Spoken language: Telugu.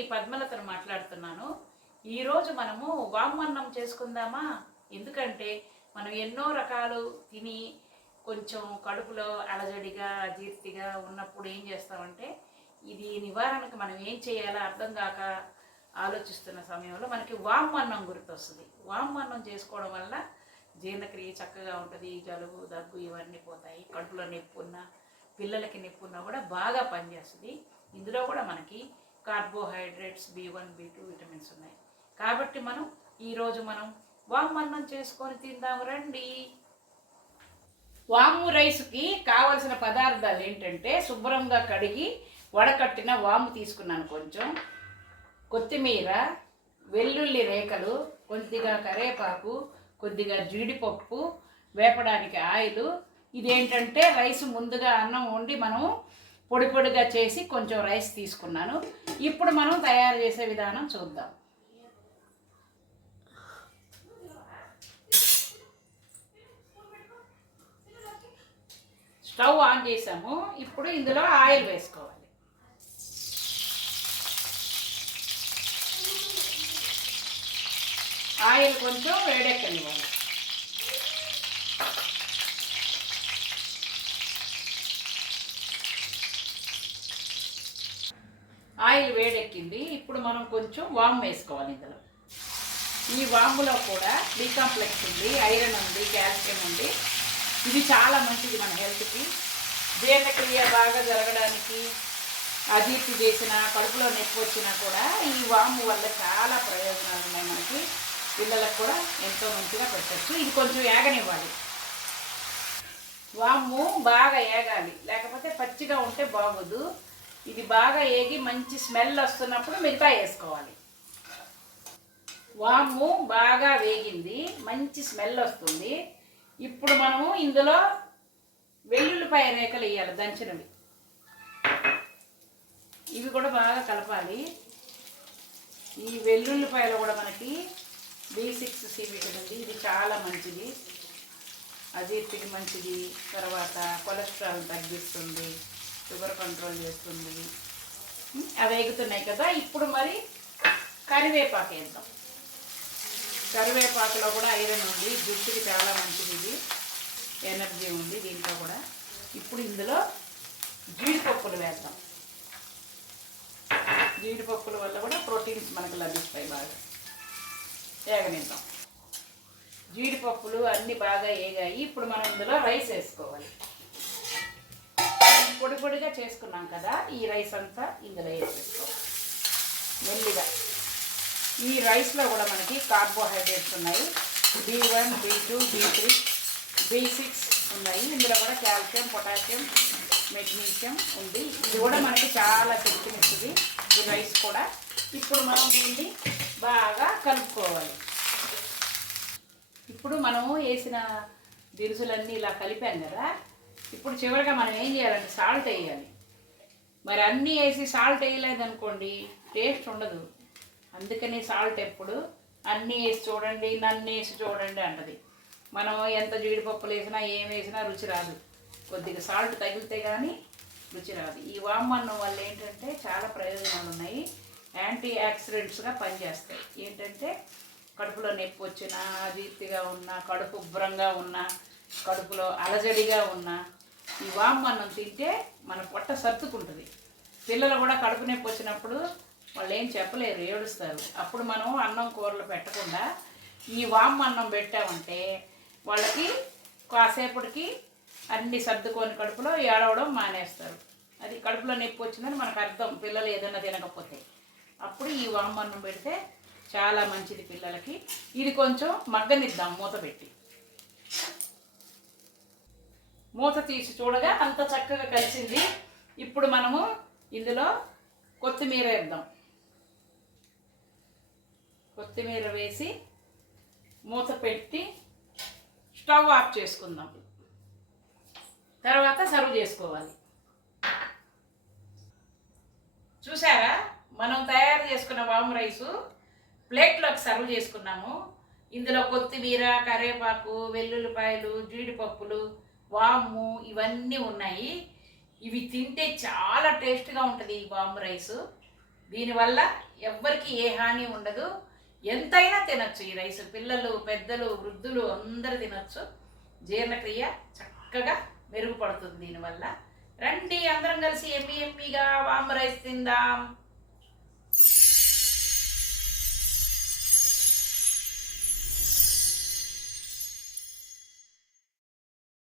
మీ పద్మలతను మాట్లాడుతున్నాను. ఈరోజు మనము వామన్నం చేసుకుందామా? ఎందుకంటే మనం ఎన్నో రకాలు తిని కొంచెం కడుపులో అలజడిగా అజీర్తిగా ఉన్నప్పుడు ఏం చేస్తామంటే ఇది నివారణకు మనం ఏం చేయాలో అర్థం కాక ఆలోచిస్తున్న సమయంలో మనకి వామన్నం గుర్తొస్తుంది. వామన్నం చేసుకోవడం వల్ల జీర్ణక్రియ చక్కగా ఉంటుంది, జలుబు దగ్గు ఇవన్నీ పోతాయి. కడుపులో నొప్పి ఉన్నా పిల్లలకి నొప్పి ఉన్నా కూడా బాగా పనిచేస్తుంది. ఇందులో కూడా మనకి కార్బోహైడ్రేట్స్ B1 B2 విటమిన్స్ ఉన్నాయి. కాబట్టి ఈరోజు మనం వామన్నం చేసుకొని తిందాము రండి. వాము రైస్కి కావలసిన పదార్థాలు ఏంటంటే శుభ్రంగా కడిగి వడకట్టిన వాము తీసుకున్నాను, కొంచెం కొత్తిమీర, వెల్లుల్లి రేఖలు, కొద్దిగా కరివేపాకు, కొద్దిగా జీడిపప్పు, వేపడానికి ఆయిల్. ఇదేంటంటే రైస్ ముందుగా అన్నం వండి మనం పొడి పొడిగా చేసి కొంచెం రైస్ తీసుకున్నాను. ఇప్పుడు మనం తయారు చేసే విధానం చూద్దాం. స్టవ్ ఆన్ చేసాము. ఇప్పుడు ఇందులో ఆయిల్ వేసుకోవాలి. ఆయిల్ కొంచెం వేడెక్కనివ్వాలి. ఆయిల్ వేడెక్కింది. ఇప్పుడు మనం కొంచెం వాము వేసుకోవాలి. ఇందులో ఈ వాములో కూడా బి కాంప్లెక్స్ ఉంది, ఐరన్ ఉంది, కాల్షియం ఉంది. ఇది చాలా మంచిది మన హెల్త్కి. జీర్ణక్రియ బాగా జరగడానికి, అజీర్తి చేసిన, కడుపులో నొప్పి వచ్చినా కూడా ఈ వాము వల్ల చాలా ప్రయోజనాలు ఉన్నాయి మనకి. పిల్లలకు కూడా ఎంతో మంచిగా పెట్టచ్చు. ఇది కొంచెం ఏగనివ్వాలి. వాము బాగా ఏగాలి, లేకపోతే పచ్చిగా ఉంటే బాగోదు. ఇది బాగా ఏగి మంచి స్మెల్ వస్తున్నప్పుడు మిగతా వేసుకోవాలి. వాము బాగా వేగింది, మంచి స్మెల్ వస్తుంది. ఇప్పుడు మనము ఇందులో వెల్లుల్లిపాయ రేఖలు వేయాలి, దంచినవి. ఇవి కూడా బాగా కలపాలి. ఈ వెల్లుల్లిపాయలో కూడా మనకి B6C విటమిన్ ఉంది. ఇది చాలా మంచిది, అజీర్తికి మంచిది. తర్వాత కొలెస్ట్రాల్ తగ్గిస్తుంది, షుగర్ కంట్రోల్ చేస్తుంది. అవి ఎగుతున్నాయి కదా. ఇప్పుడు మరి కరివేపాకు వేద్దాం. కరివేపాకులో కూడా ఐరన్ ఉంది, జుట్టుకి చాలా మంచిది. ఇది ఎనర్జీ ఉంది దీంట్లో కూడా. ఇప్పుడు ఇందులో జీడిపప్పులు వేద్దాం. జీడిపప్పుల వల్ల కూడా ప్రోటీన్స్ మనకు లభిస్తాయి. బాగా ఏగనిద్దాం. జీడిపప్పులు అన్నీ బాగా ఏగాయి. ఇప్పుడు మనం ఇందులో రైస్ వేసుకోవాలి. పొడి పొడిగా చేసుకున్నాం కదా, ఈ రైస్ అంతా ఇందులో వేసేసుకోవాలి మెల్లిగా. ఈ రైస్లో కూడా మనకి కార్బోహైడ్రేట్స్ ఉన్నాయి, B1 B2 B3 B6 ఉన్నాయి. ఇందులో కూడా కాల్షియం, పొటాషియం, మెగ్నీషియం ఉంది. ఇది కూడా మనకి చాలా శక్తినిస్తుంది ఈ రైస్ కూడా. ఇప్పుడు మనం దీన్ని బాగా కలుపుకోవాలి. ఇప్పుడు మనము వేసిన దినుసులన్నీ ఇలా కలిపాం కదా. ఇప్పుడు చివరిగా మనం ఏం చేయాలంటే సాల్ట్ వేయాలి. మరి అన్నీ వేసి సాల్ట్ వేయలేదనుకోండి టేస్ట్ ఉండదు. అందుకని సాల్ట్ ఎప్పుడు అన్నీ వేసి చూడండి, నన్ను వేసి చూడండి అంటది. మనం ఎంత జీడిపప్పులు వేసినా ఏం వేసినా రుచి రాదు. కొద్దిగా సాల్ట్ తగిలితే కానీ రుచి రాదు. ఈ వామన్నం వల్ల ఏంటంటే చాలా ప్రయోజనాలు ఉన్నాయి. యాంటీ ఆక్సిడెంట్స్గా పనిచేస్తాయి. ఏంటంటే కడుపులో నొప్పి వచ్చినా, అజీర్తిగా ఉన్నా, కడుపు ఉబ్బరంగా ఉన్నా, కడుపులో అలజడిగా ఉన్నా ఈ వామన్నం తింటే మన పొట్ట సర్దుకుంటుంది. పిల్లలు కూడా కడుపు నొప్పి వచ్చినప్పుడు వాళ్ళు ఏం చెప్పలేరు, ఏడుస్తారు. అప్పుడు మనం అన్నం కూరలు పెట్టకుండా ఈ వామన్నం పెట్టామంటే వాళ్ళకి కాసేపటికి అన్నీ సర్దుకొని కడుపులో ఏడవడం మానేస్తారు. అది కడుపులో నొప్పి వచ్చిందని మనకు అర్థం, పిల్లలు ఏదైనా తినకపోతే. అప్పుడు ఈ వామన్నం పెడితే చాలా మంచిది పిల్లలకి. ఇది కొంచెం మగ్గనిద్దాం మూత పెట్టి. మూత తీసి చూడగా అంత చక్కగా కలిసింది. ఇప్పుడు మనము ఇందులో కొత్తిమీర వేద్దాం. కొత్తిమీర వేసి మూత పెట్టి స్టవ్ ఆఫ్ చేసుకుందాం. తర్వాత సర్వ్ చేసుకోవాలి. చూసారా, మనం తయారు చేసుకున్న వాము రైసు ప్లేట్లోకి సర్వ్ చేసుకున్నాము. ఇందులో కొత్తిమీర, కరివేపాకు, వెల్లుల్లిపాయలు, జీడిపప్పులు, వాము ఇవన్నీ ఉన్నాయి. ఇవి తింటే చాలా టేస్ట్గా ఉంటుంది ఈ వాము రైసు. దీనివల్ల ఎవ్వరికి ఏ హాని ఉండదు. ఎంతైనా తినచ్చు ఈ రైస్. పిల్లలు, పెద్దలు, వృద్ధులు అందరూ తినచ్చు. జీర్ణక్రియ చక్కగా మెరుగుపడుతుంది దీనివల్ల. రండి అందరం కలిసి ఎమ్మి ఎమ్మిగా వాము రైస్ తిందాం.